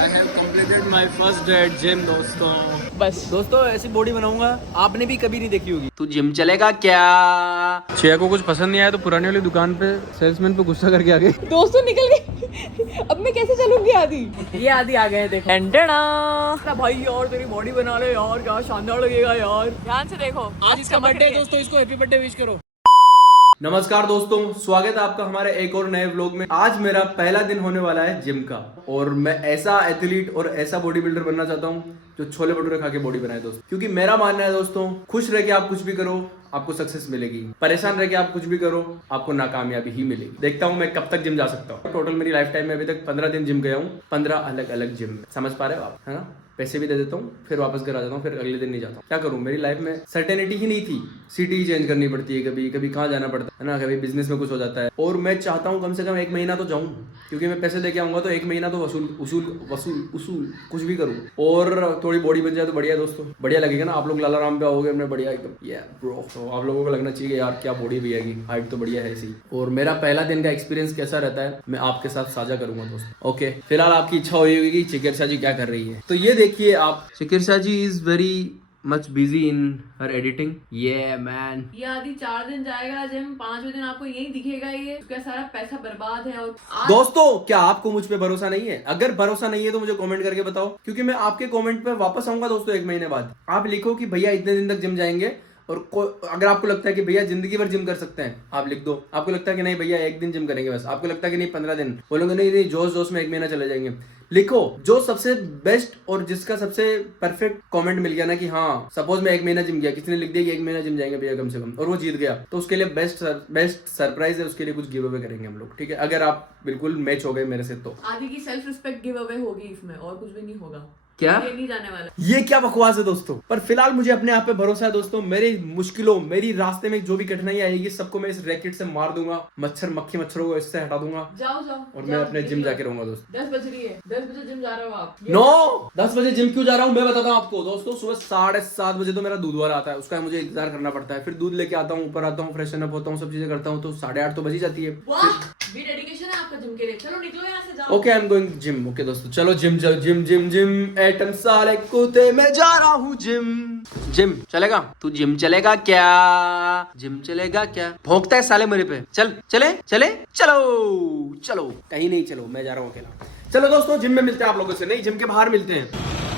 I have completed my first day at gym दोस्तों। बस दोस्तों ऐसी बॉडी बनाऊंगा आपने भी कभी नहीं देखी होगी। तू जिम चलेगा क्या? छेया को कुछ पसंद नहीं आया तो पुरानी वाली दुकान पे सेल्समैन पे गुस्सा करके आ गए। दोस्तों निकल गए। अब मैं कैसे चलूंगी आदि? ये आदि आ गए देखो। भाई यार तेरी बॉडी बना ले यार, क्या शानदार लगेगा यार। ध्यान से देखो, आज इसका बर्थडे दोस्तों, इसको हैप्पी बर्थडे विश करो। नमस्कार दोस्तों, स्वागत है आपका हमारे एक और नए व्लॉग में। आज मेरा पहला दिन होने वाला है जिम का और मैं ऐसा एथलीट और ऐसा बॉडी बिल्डर बनना चाहता हूँ जो छोले भटूरे खा के बॉडी बनाए दोस्तों। क्योंकि मेरा मानना है दोस्तों, खुश रह के आप कुछ भी करो आपको सक्सेस मिलेगी, परेशान रह के आप कुछ भी करो आपको नाकामयाबी ही मिलेगी। देखता हूँ मैं कब तक जिम जा सकता हूँ। टोटल मेरी लाइफ टाइम में अभी तक 15 दिन जिम गया हूँ, 15 अलग अलग जिम। समझ पा रहे हो आप, है ना? पैसे भी दे देता हूँ, फिर वापस घर आ जाता हूँ, फिर अगले दिन नहीं जाता हूँ। क्या करूँ, मेरी लाइफ में सर्टेनिटी ही नहीं थी। सिटी ही चेंज करनी पड़ती है, कभी कभी कहाँ जाना पड़ता है ना, कभी बिजनेस में कुछ हो जाता है। और मैं चाहता हूँ कम से कम 1 महीना तो जाऊँ, क्योंकि मैं पैसे दे के आऊँगा तो 1 महीना तो वसूल कुछ भी करूँ और थोड़ी बॉडी बन जाए तो बढ़िया दोस्तों, बढ़िया लगेगा ना। आप लोग लाला राम पे आओगे हमने बढ़िया एकदम ये ब्रो, तो आप लोगों को लगना चाहिए यार क्या बॉडी भी आएगी, हाइट तो बढ़िया है इसी। और मेरा पहला दिन का एक्सपीरियंस कैसा रहता है मैं आपके साथ साझा करूंगा दोस्तों। ओके, फिलहाल आपकी इच्छा होगी कि चिकित्सा जी क्या कर रही है, तो ये देखिए आप। Chikitsa ji is very much busy in her editing. ये मैन, ये आदि 4 दिन जाएगा जिम, 5वें दिन आपको यही दिखेगा ये उसका सारा पैसा बर्बाद है। और दोस्तों क्या आपको मुझ पे भरोसा नहीं है? अगर भरोसा नहीं है तो मुझे कमेंट करके बताओ, क्योंकि मैं आपके कमेंट पे वापस आऊंगा दोस्तों 1 महीने बाद। आप लिखो कि भैया इतने दिन तक जिम जाएंगे, और अगर आपको लगता है कि भैया जिंदगी भर जिम कर सकते हैं आप लिख दो। आपको लगता है कि नहीं भैया 1 दिन जिम करेंगे बस, आपको लगता है कि नहीं 15 दिन, बोलोगे नहीं जोश जोश में 1 महीना चले जाएंगे। लिखो जो सबसे बेस्ट और जिसका सबसे परफेक्ट कमेंट मिल गया ना कि हाँ सपोज मैं 1 महीना जिम गया, किसी ने लिख दिया कि 1 महीना जिम जाएंगे भैया कम से कम, और वो जीत गया, तो उसके लिए बेस्ट सरप्राइज है, उसके लिए कुछ गिव अवे करेंगे हम लोग, ठीक है? अगर आप बिल्कुल मैच हो गए मेरे से तो आदि की सेल्फ रिस्पेक्ट गिव अवे होगी इसमें, और कुछ भी नहीं होगा। क्या ये नहीं जाने वाला। ये क्या बकवास है दोस्तों। पर फिलहाल मुझे अपने आप पे भरोसा है दोस्तों। मेरी मुश्किलों, मेरी रास्ते में जो भी कठिनाई आएगी सबको मैं इस रैकेट से मार दूंगा, मच्छरों को इससे हटा दूंगा। जाओ और मैं अपने जिम जाके रहूंगा दोस्तों। 10 बज रही है, 10 बजे जिम जा रहे हो आप? नो, 10 बजे जिम क्यों जा रहा हूँ मैं बताता हूँ आपको दोस्तों। सुबह 7:30 बजे तो मेरा दूध वाला आता है, उसका मुझे इंतजार करना पड़ता है। फिर दूध लेके आता हूँ, ऊपर आता हूँ, फ्रेशन अप होता हूँ, सब चीजें करता हूँ, तो 8:30 तो बज ही जाती है। भी डेडिकेशन है आपका जिम के लिए। चलो निकलो यहाँ से, जाओ। Okay, I am going gym. Okay दोस्तों चलो जिम एटम साले कुत्ते मैं जा रहा हूँ जिम चलेगा? तू जिम चलेगा क्या? जिम चलेगा क्या? भौंकता है साले मेरे पे। चलो कहीं नहीं, चलो मैं जा रहा हूँ अकेला। चलो दोस्तों जिम में मिलते हैं आप लोगों से, नहीं जिम के बाहर मिलते हैं।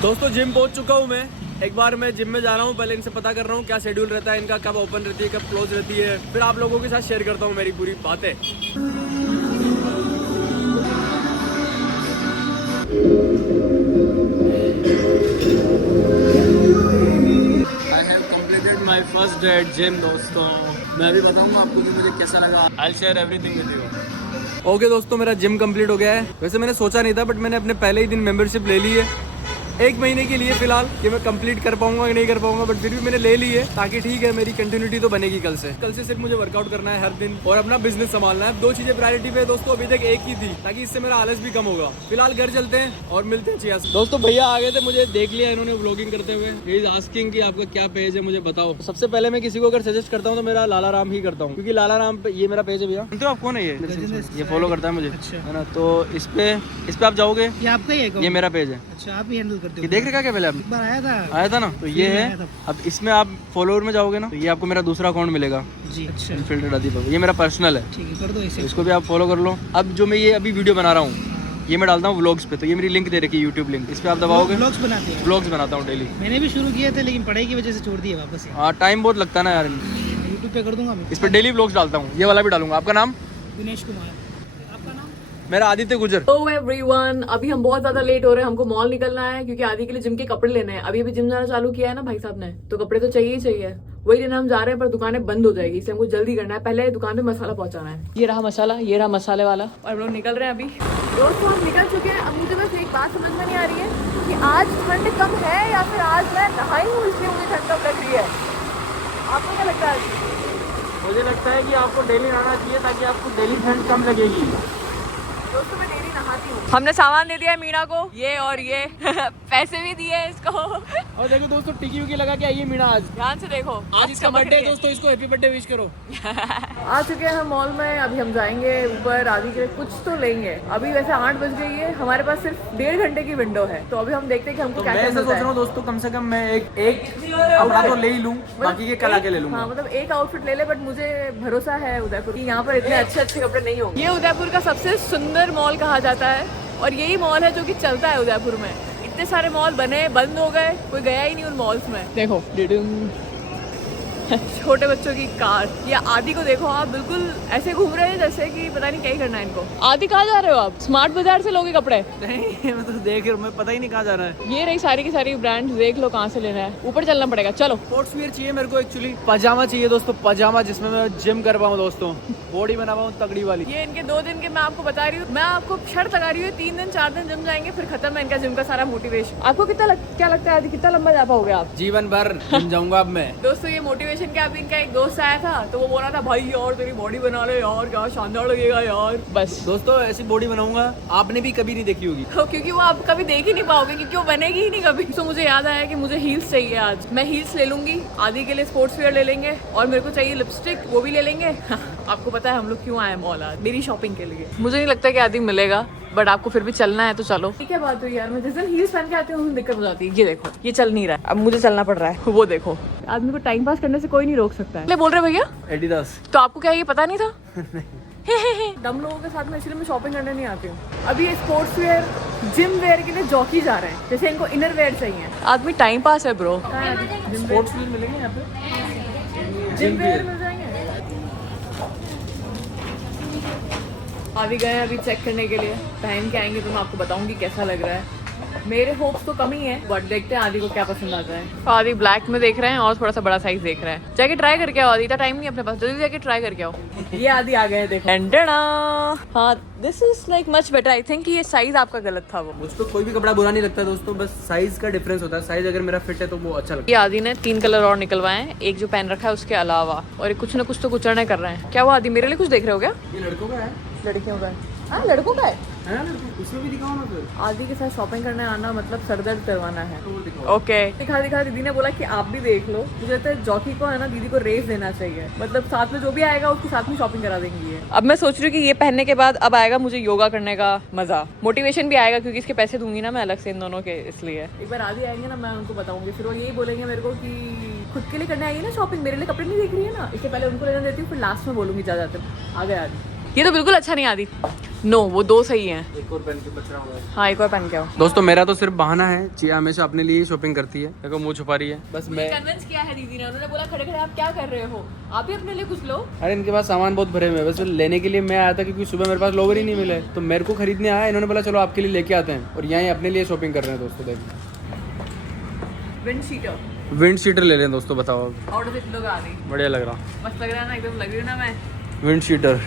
दोस्तों जिम पहुंच चुका हूँ मैं। एक बार मैं जिम में जा रहा हूँ, पहले इनसे पता कर रहा हूँ क्या शेड्यूल रहता है इनका, कब ओपन रहती है, कब क्लोज रहती है, फिर आप लोगों के साथ शेयर करता हूँ मेरी पूरी बातें। I have completed my first day at gym दोस्तों। मैं भी बताऊंगा आपको कि मुझे कैसा लगा। I'll share everything with you। Okay दोस्तों, मेरा जिम कंप्लीट हो गया है। वैसे मैंने सोचा नहीं था, बट मैंने अपने पहले ही दिन मेंबरशिप ले ली है 1 महीने के लिए फिलहाल, कि मैं कंप्लीट कर पाऊंगा कि नहीं कर पाऊंगा, बट फिर भी मैंने ले ली है, ताकि ठीक है मेरी कंटिन्यूटी तो बनेगी। कल से सिर्फ मुझे वर्कआउट करना है हर दिन और अपना बिजनेस संभालना है। 2 चीजें प्रायोरिटी पे दोस्तों, अभी तक एक ही थी, ताकि इससे मेरा आलस भी कम होगा। फिलहाल घर चलते हैं और मिलते हैं चिया से। दोस्तों भैया आ गए थे, मुझे देख लिया इन्होंने व्लॉगिंग करते हुए। ही इज आस्किंग कि आपका क्या पेज है मुझे बताओ। तो सबसे पहले मैं किसी को अगर सजेस्ट करता हूँ तो मेरा लाला राम ही करता हूँ, क्योंकि लाला राम पे ये मेरा पेज है भैया। तो आप कौन है? ये फॉलो करता है मुझे, है ना? तो इस पे आप जाओगे, ये आपका ही है, ये मेरा पेज है। अच्छा, आप ही हैंडल करते हो? देख रखा क्या पहले? एक बार आया था ना, तो ये है। अब इसमें आप फॉलोअर में जाओगे ना, तो ये आपको मेरा दूसरा अकाउंट मिलेगा जी। अच्छा, फिल्टर आदि, ये मेरा पर्सनल है, ठीक है, कर दो इसे। इसको भी आप फॉलो कर लो। अब जो मैं ये अभी वीडियो बना रहा हूँ ये मैं डालता हूँ व्लॉग्स पे, तो ये मेरी लिंक दे रखी है यूट्यूब लिंक, इस पे आप दबाओगे। व्लॉग्स बनाता हूँ डेली। मैंने भी शुरू किए थे लेकिन पढ़ाई की वजह से छोड़ दिए वापस। हाँ, टाइम बहुत लगता है ना यार। यूट्यूब पे कर दूंगा मैं, इस पे डेली व्लॉग्स डालता हूँ। ये वाला भी डालूंगा। आपका नाम? दिनेश कुमार। मेरा आदित्य गुजर। तो एवरीवन, अभी हम बहुत ज्यादा लेट हो रहे हैं, हमको मॉल निकलना है क्योंकि आदि के लिए जिम के कपड़े लेने हैं। अभी जिम जाना चालू किया है ना भाई साहब ने, तो कपड़े तो चाहिए ही चाहिए। वही दिन हम जा रहे हैं पर दुकानें बंद हो जाएगी, इसलिए हमको जल्दी करना है। पहले दुकान पे मसाला पहुंचाना है। ये रहा मसाला, ये रहा मसाले वाला, और हम लोग निकल रहे हैं अभी। दोस्तों हम निकल चुके हैं। अब मुझे बस एक बात समझ में नहीं आ रही है कि आज ठंड कम है या फिर आज मैं नहाई हूँ इसलिए मुझे ठंड कम लग रही है। आपको क्या लगता है? मुझे लगता है कि आपको डेली नहाना चाहिए ताकि आपको डेली ठंड कम लगेगी। दोस्तों मैं डेली नहाती हूँ। हमने सामान दे दिया है मीना को, ये और ये पैसे भी दिए इसको। और देखो दोस्तों टिकी विकी लगा के आइए मीना आज। ध्यान से देखो, आज इसका बर्थडे है दोस्तों, इसको हैप्पी बर्थडे विश करो। आ चुके हैं हम मॉल में। अभी हम जाएंगे ऊपर, आदि के लिए कुछ तो लेंगे। अभी वैसे 8 बज गई है, हमारे पास सिर्फ 1.5 घंटे की विंडो है, तो अभी हम देखते हैं कि हमको तो क्या मैं क्या ऐसा सोच मिलता रहा हूँ है। दोस्तों, कम से कम मैं एक कपड़ा तो ले ही लूँ, बाकी के कल आके ले लूँगा। हाँ मतलब एक आउटफिट ले ले, बट मुझे भरोसा है उदयपुर की यहाँ पर इतने अच्छे अच्छे कपड़े नहीं होंगे। ये उदयपुर का सबसे सुंदर मॉल कहा जाता है और यही मॉल है जो कि चलता है उदयपुर में। इतने सारे मॉल बने, बंद हो गए, कोई गया ही नहीं उन मॉल्स में। देखो छोटे बच्चों की कार, या आदि को देखो आप, बिल्कुल ऐसे घूम रहे हैं जैसे कि पता नहीं क्या ही करना है इनको। आदि कहाँ जा रहे हो आप? स्मार्ट बाजार से लोगे कपड़े? नहीं मैं तो देख रहा हूँ, मैं पता ही नहीं कहाँ जा रहा है। ये रही सारी की सारी ब्रांड्स, देख लो कहाँ से लेना है, ऊपर चलना पड़ेगा। चलो स्पोर्ट्स वियर चाहिए मेरे को, एक्चुअली पजामा चाहिए दोस्तों, पजामा जिसमें मैं जिम कर पाऊँ दोस्तों, बॉडी बना पाऊँ तगड़ी वाली। ये इनके 2 दिन के मैं आपको बता रही हूँ, मैं आपको शर्त लगा रही हूँ 3 दिन 4 दिन जिम जाएंगे, फिर खत्म है इनका जिम का सारा मोटिवेशन। आपको क्या लगता है आदि, कितना लंबा जा पाओगे आप? जीवन भर जिम जाऊंगा अब मैं। दोस्तों ये मोटिवेशन क्या, अभी इनका एक दोस्त आया था तो वो बोल रहा था भाई यार तेरी बॉडी बना ले यार, क्या शानदार लगेगा यार। बस दोस्तों ऐसी बॉडी बनाऊंगा, आपने भी कभी नहीं देखी होगी। क्योंकि वो आप कभी देख ही नहीं पाओगे, क्योंकि वो बनेगी ही नहीं कभी। तो मुझे याद आया कि मुझे हील्स चाहिए आज, मैं हील्स ले लूंगी, आदि के लिए स्पोर्ट्स वेयर ले लेंगे, और मेरे को चाहिए लिपस्टिक, वो भी ले लेंगे। आपको पता है हम लोग क्यों आए मॉल आज, मेरी शॉपिंग के लिए। मुझे नहीं लगता कि आदि मिलेगा, बट आपको फिर भी चलना है तो चलो। ठीक है, बात हुई यार, मैं जिस दिन हील्स पहन के आती हूँ उस दिन दिक्कत हो जाती है। ये देखो ये चल नहीं रहा है, अब मुझे चलना पड़ रहा है। वो देखो आदमी को टाइम पास करने से कोई नहीं रोक सकता है। बोल रहे भैया एडिडास। तो आपको क्या ये पता नहीं था? दम लोगों के साथ में, इसलिए मैं शॉपिंग करने नहीं आती हूँ। अभी ये स्पोर्ट्स वेयर जिम वेयर के लिए जॉकी जा रहे हैं, जैसे इनको इनर वेयर चाहिए। आदमी टाइम पास है ब्रो। स्पोर्ट्स वियर मिलेंगे यहाँ पे, जिम वेयर मिल जाएंगे। अभी गए अभी चेक करने के लिए, पहन के आएंगे तो मैं आपको बताऊंगी कैसा लग रहा है। मेरे होप्स तो कम ही है, बट देखते हैं आदि को क्या पसंद आता है। आदि ब्लैक में देख रहे हैं और थोड़ा सा बड़ा साइज देख रहे हैं। जाके ट्राई करके आओ आदि, इतना टाइम नहीं अपने पास, जल्दी जाके ट्राई करके आओ। ये आदि आ गए देखो। हाँ this is like much better. I think ये साइज आपका गलत था। वो मुझको कोई भी कपड़ा बुरा नहीं लगता दोस्तों, बस साइज का डिफरेंस होता है। साइज अगर मेरा फिट है तो वो अच्छा लगता ये आदि ने 3 कलर और निकलवाए हैं, एक जो पहन रखा है उसके अलावा, और ये कुछ ना कुछ तो कुचरने कर रहे हैं। क्या वो आदि मेरे लिए कुछ देख रहे हो क्या? है। ये लड़कों का है, लड़कियों का है? हाँ लड़कों का है। है ना लड़कों, उसमें भी दिखाओ ना फिर। आदि के साथ शॉपिंग करने आना मतलब सरदर्द करवाना है। तो वो दिखाओ। ओके दिखा दीदी ने बोला कि आप भी देख लो। मुझे तो जॉकी को है ना दीदी को रेस देना चाहिए, मतलब साथ में जो भी आएगा उसके साथ में शॉपिंग करा देंगी ये। अब मैं सोच रही हूँ कि ये पहनने के बाद अब आएगा मुझे योगा करने का मजा, मोटिवेशन भी आएगा, क्योंकि इसके पैसे दूंगी ना मैं अलग से इन दोनों के, इसलिए एक बार आदि आएंगे ना मैं उनको बताऊंगी, फिर वो यही बोलेंगे मेरे को कि खुद के लिए करने आई है ना शॉपिंग, मेरे लिए कपड़े नहीं देख रही है ना, इससे पहले उनको लेना देती हूँ, फिर लास्ट में बोलूंगी जा जाते आ गए आदि। ये तो बिल्कुल अच्छा नहीं आदि, नो वो 2 सही हैं। एक और पहन के बच रहा हूँ। हाँ एक और पहन के आओ। दोस्तों मेरा तो सिर्फ बहाना है, चिया हमेशा अपने लिए शॉपिंग करती है, देखो मुंह छुपा रही है। बस मैं कन्विंस किया है दीदी ने, उन्होंने बोला खड़े खड़े आप क्या कर रहे हो, आप भी अपने लिए कुछ लो। अरे इनके पास सामान बहुत भरे हुए हैं, बस लेने के लिए मैं आया था क्योंकि सुबह मेरे पास लोवर ही नहीं मिले, तो मेरे को खरीदने आया, इन्होंने बोला चलो आपके लिए लेके आते हैं, और यहाँ अपने लिए शॉपिंग कर रहे हैं दोस्तों। देखो विंड शीटर ले रहे हैं दोस्तों, बताओ लोग आ गई, बढ़िया लग रहा, मस्त लग रहा है ना, एकदम लग रही हूँ ना मैं। विंड शीटर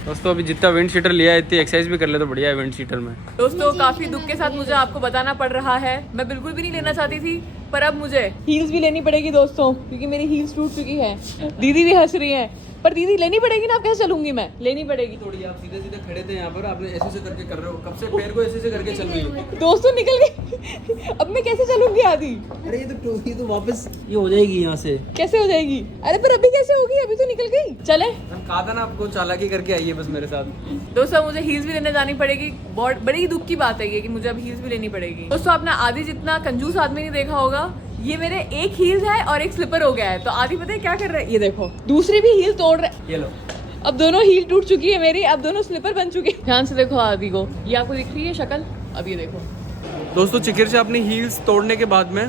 दोस्तों, अभी जितना विंड शीटर लिया है इतनी एक्सरसाइज भी कर ले तो बढ़िया है विंड शीटर में। दोस्तों काफी दुख के साथ मुझे आपको बताना पड़ रहा है, मैं बिल्कुल भी नहीं लेना चाहती थी, पर अब मुझे हील्स भी लेनी पड़ेगी दोस्तों, क्योंकि मेरी हील्स टूट चुकी है। दीदी भी हंस रही है, पर दीदी लेनी पड़ेगी ना, अब कैसे चलूंगी मैं, लेनी पड़ेगी। थोड़ी आप सीधे सीधे खड़े थे यहाँ पर, आपने ऐसे से करके कर रहे हो, कब से पैर को ऐसे से करके चल रही हो दोस्तों निकल गई। अब मैं कैसे चलूंगी आदि? अरे ये तो वापस ये हो जाएगी यहाँ से, कैसे हो जाएगी? अरे पर अभी कैसे होगी, अभी तो निकल गई। चले कहा था ना आपको, चालाकी करके आइए बस मेरे साथ। दोस्तों मुझे हील्स भी लेने जानी पड़ेगी, बहुत बड़ी दुख की बात है ये कि मुझे अब हील्स भी लेनी पड़ेगी। दोस्तों आपने आदि जितना कंजूस आदमी नहीं देखा होगा, ये मेरे एक हील्स है और एक स्लीपर हो गया है, तो आदि पता है क्या कर रहे हैं, ये देखो दूसरी भी हील तोड़ रहे। ये लो, अब दोनों हील टूट चुकी है मेरी, अब दोनों स्लीपर बन चुके हैं। ध्यान से देखो आदि को, ये आपको दिख रही है शक्ल, अब ये देखो। दोस्तों चिकिर से अपनी हील्स तोड़ने के बाद में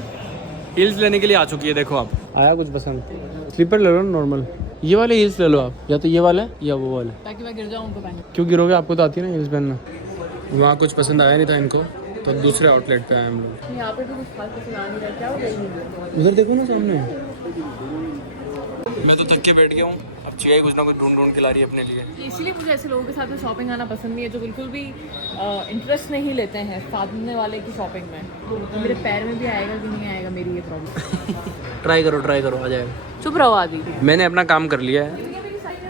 हील्स लेने के लिए आ चुकी है। देखो आप आया कुछ पसंद, स्लीपर ले लो नॉर्मल, ये वाले हील्स ले लो आप, या तो ये वाला या वो वाला, ताकि मैं गिर जाऊँ उनको पहन। क्यों गिरोगे, आपको तो आती है ना हील्स पहनना। वहाँ कुछ पसंद आया नहीं था इनको, तो दूसरे आउटलेट पे आए हम लोग। यहाँ पे तो कुछ खास पसंद आ नहीं रहा, क्या हो गया? उधर देखो ना सामने। मैं तो थक के बैठ गया हूँ, अब चाहिए कुछ ना कुछ ढूंढ के ला रही है अपने लिए। इसलिए मुझे ऐसे लोगों के साथ में शॉपिंग आना पसंद नहीं है, जो बिल्कुल भी इंटरेस्ट नहीं लेते हैं सामने वाले की शॉपिंग में। तो मेरे पैर में भी आएगा कि नहीं आएगा, मेरी ये प्रॉब्लम। ट्राई करो, आ जाएगा। चुप रहो आदि। मैंने अपना काम कर लिया है,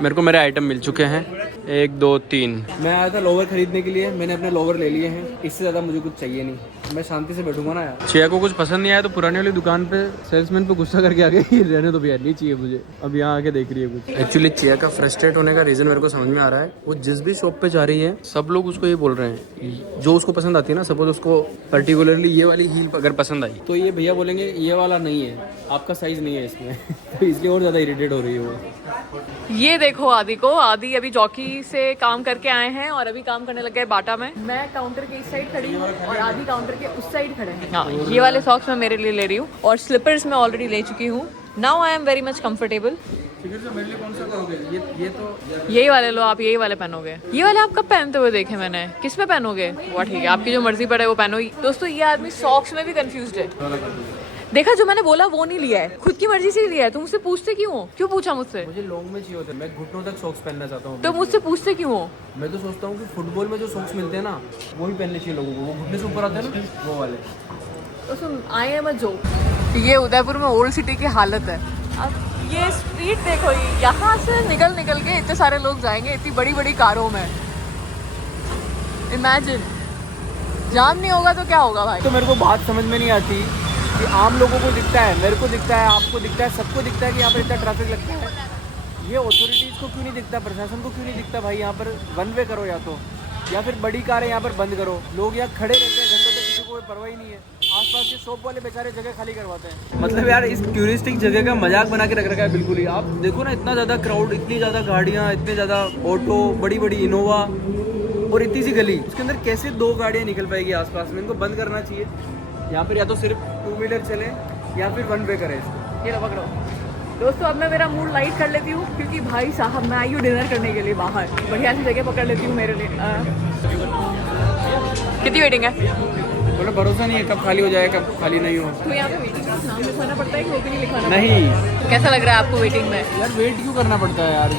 मेरे को मेरे आइटम मिल चुके हैं। 1 2 3। मैं आया था लोवर खरीदने के लिए, मैंने अपने लोवर ले लिए हैं, इससे ज़्यादा मुझे कुछ चाहिए नहीं, मैं शांति से बैठूंगा ना यार। चिया को कुछ पसंद नहीं आया तो पुरानी वाली दुकान पे सेल्समैन पे गुस्सा करके आ गई, रहने तो भैया नहीं चाहिए मुझे, अब यहाँ आके देख रही है कुछ। एक्चुअली चिया का फ्रस्ट्रेट होने का रीज़न मेरे को समझ में आ रहा है, वो जिस भी शॉप पे जा रही है सब लोग उसको ये बोल रहे हैं जो उसको पसंद आती है ना, सपोज उसको पर्टिकुलरली ये वाली हील अगर पसंद आई तो ये भैया बोलेंगे ये वाला नहीं है, आपका साइज़ नहीं है इसमें तो इसलिए और ज़्यादा इरिटेट हो रही है वो। ये देखो आदि को, आदि अभी चौकी से काम करके आए हैं और अभी काम करने लग गए बाटा में। मैं काउंटर के इस साइड खड़ी हूँ और आदि काउंटर के उस साइड खड़े हैं। हाँ, ये वाले सॉक्स मैं मेरे लिए ले रही हूँ और स्लीपर्स मैं ऑलरेडी ले चुकी हूँ। Now I am very much comfortable. मेरे लिए कौन सा करोगे? ये तो यही वाले लो, आप यही वाले पहनोगे। ये वाले आप कब पहनते हुए देखे मैंने, किस में पहनोगे? वो ठीक है, आपकी जो मर्जी पड़े वो पहनो। दोस्तों ये आदमी सॉक्स में भी कंफ्यूज्ड है। देखा, जो मैंने बोला वो नहीं लिया है, खुद की मर्जी से ही लिया है। तुम मुझसे पूछते क्यों हो? क्यों पूछा मुझसे? मुझे लॉन्ग में चाहिए होता है, मैं घुटनों तक सॉक्स पहनना चाहता हूँ। तो मुझसे पूछते क्यों हो? मैं तो सोचता हूँ कि फुटबॉल में जो सॉक्स मिलते हैं ना वो ही पहनने चाहिए लोगों को, वो घुटने से ऊपर आते हैं ना वो वाले। तो सुन, आई एम अ जोक। ये उदयपुर में ओल्ड सिटी की हालत है। अब ये स्ट्रीट देखो, यहाँ से निकल के इतने सारे लोग जाएंगे इतनी बड़ी बड़ी कारों में। इमेजिन, जाम नहीं होगा तो क्या होगा भाई? तो मेरे को बात समझ में नहीं आती कि आम लोगों को दिखता है, मेरे को दिखता है, आपको दिखता है, सबको दिखता है कि यहाँ पर इतना ट्रैफिक लगता है। ये अथॉरिटीज़ को क्यों नहीं दिखता, प्रशासन को क्यों नहीं दिखता भाई? यहाँ पर वन वे करो या फिर बड़ी कारें यहाँ पर बंद करो। लोग यहाँ खड़े रहते हैं घंटों तक, किसी को कोई परवाह ही नहीं है। आसपास के शॉप वाले बेचारे जगह खाली करवाते हैं। मतलब यार इस टूरिस्टिक जगह का मजाक बना के रख रखा है बिल्कुल ही। आप देखो ना, इतना ज़्यादा क्राउड, इतनी ज़्यादा गाड़ियाँ, इतने ज़्यादा ऑटो, बड़ी बड़ी इनोवा और इतनी सी गली, उसके अंदर कैसे 2 गाड़ियाँ निकल पाएगी आसपास में? इनको बंद करना चाहिए। यहाँ पर या तो सिर्फ 2 व्हीलर चले या फिर वन वे करें इसको। ये लो पकड़ो। दोस्तों अब मैं मेरा मूड लाइट कर लेती हूँ क्योंकि भाई साहब मैं आई हूँ डिनर करने के लिए बाहर। बढ़िया सी जगह पकड़ लेती हूँ मेरे लिए। कितनी वेटिंग है? बोलो भरोसा नहीं है कब खाली हो जाए कब खाली नहीं हो। तो यहाँ पे वेटिंग का नाम लिखवाना पड़ता है कि ओपनिंग लिखवाना? नहीं। कैसा लग रहा है आपको वेटिंग में? यार वेट क्यों करना पड़ता है यार?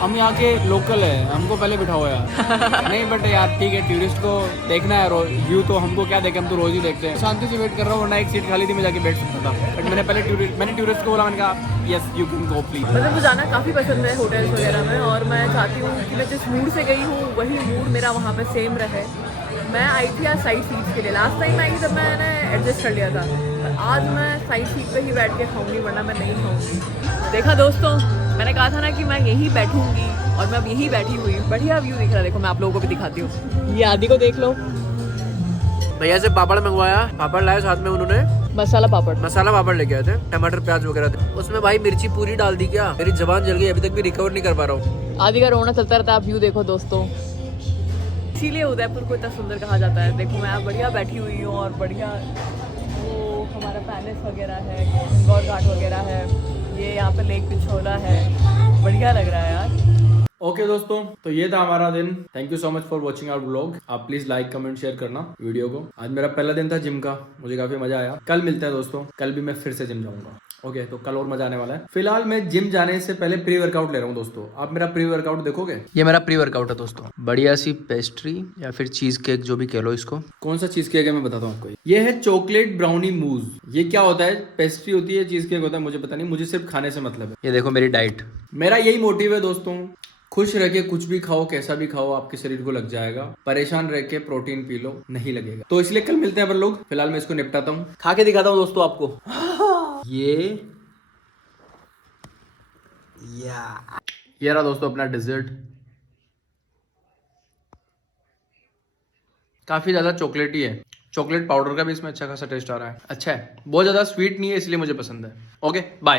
हम यहाँ के लोकल है, हमको पहले बिठाओ यार। नहीं बट यार ठीक है, टूरिस्ट को देखना है व्यू, तो हमको क्या देखे, हम तो रोज ही देखते हैं। शांति से वेट कर रहा हूँ, वरना एक सीट खाली थी मैं जाके बैठ सकता था। बट मैंने टूरिस्ट को बोला, मैंने कहा yes you can go please. मतलब मुझे जाना काफ़ी पसंद है होटल्स वगैरह में, और मैं चाहती हूँ कि मैं जिस मूड से गई हूँ वही मूड मेरा वहाँ पे सेम रहे। मैं आई थी आज साइड सीट्स के लिए, लास्ट टाइम आई तब मैंने एडजस्ट कर लिया था, पर आज मैं साइड सीट पे ही बैठ के खाऊंगी, वरना मैं नहीं खाऊंगी। देखा दोस्तों, मैंने कहा था ना कि मैं यहीं बैठूंगी और मैं अब यहीं बैठी हुई हूँ। बढ़िया व्यू दिख रहा है, देखो मैं आप लोगों को भी दिखाती हूँ। ये आदि को देख लो। भैया से पापड़ मंगवाया, पापड़ लाए साथ में उन्होंने मसाला पापड़ लेके आए थे, टमाटर प्याज वगैरह थे। उसमें भाई मिर्ची पूरी डाल दी क्या? मेरी जबान जल गई, अभी तक भी रिकवर नहीं कर पा रहा हूँ। आदि का रोना चलता रहता है। आप व्यू देखो दोस्तों, इसीलिए उदयपुर को इतना सुंदर कहा जाता है। देखो मैं यहाँ बढ़िया बैठी हुई हूँ और बढ़िया वो हमारा पैलेस वगैरह है, गौर घाट वगैरह है, ये यहाँ पे लेक पिछोला है, बढ़िया लग रहा है यार। ओके दोस्तों, तो ये था हमारा दिन। Thank you so much for watching our vlog. आप प्लीज लाइक कमेंट शेयर करना वीडियो को। आज मेरा पहला दिन था जिम का, मुझे काफी मजा आया। कल मिलते हैं दोस्तों, कल भी मैं फिर से जिम जाऊंगा। ओके, तो कल और मजा आने वाला है। फिलहाल मैं जिम जाने से पहले प्री वर्कआउट ले रहा हूँ दोस्तों। आप मेरा प्री वर्कआउट देखोगे? ये मेरा प्री वर्कआउट है दोस्तों। बढ़िया सी पेस्ट्री या फिर चीज केक, जो भी कह लो इसको। कौन सा चीज केक है मैं बताता हूँ आपको। ये है चॉकलेट ब्राउनी मूज। ये क्या होता है? पेस्ट्री होती है, चीज केक होता है, मुझे पता नहीं, मुझे सिर्फ खाने से मतलब है। ये देखो मेरी डाइट। मेरा यही मोटिव है दोस्तों, खुश रह के कुछ भी खाओ, कैसा भी खाओ, आपके शरीर को लग जाएगा। परेशान रह के प्रोटीन पी लो, नहीं लगेगा। तो इसलिए कल मिलते हैं अपन लोग। फिलहाल मैं इसको निपटाता हूँ, खा के दिखाता हूँ दोस्तों आपको। ये रहा दोस्तों अपना डिजर्ट। काफी ज्यादा चॉकलेटी है, चॉकलेट पाउडर का भी इसमें अच्छा खासा टेस्ट आ रहा है। अच्छा है, बहुत ज्यादा स्वीट नहीं है, इसलिए मुझे पसंद है। Okay bye.